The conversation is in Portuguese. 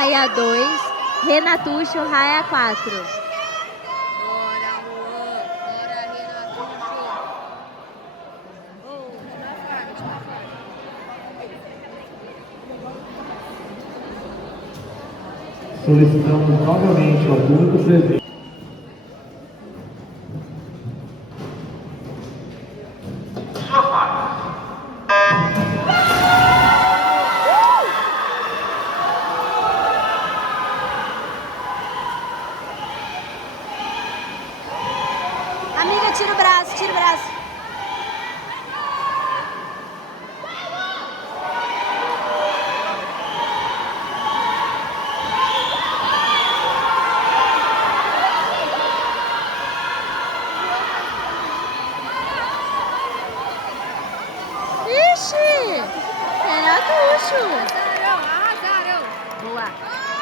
raia 2, Renatucho, raia 4. Bora, Juan. Bora, Renatucho. Oh, tira a faca, tira a faca. Solicitamos novamente ao público presente. Amiga, tira o braço, tira o braço. Ixi, Renatucho. Arrasaram, arrasaram. Boa.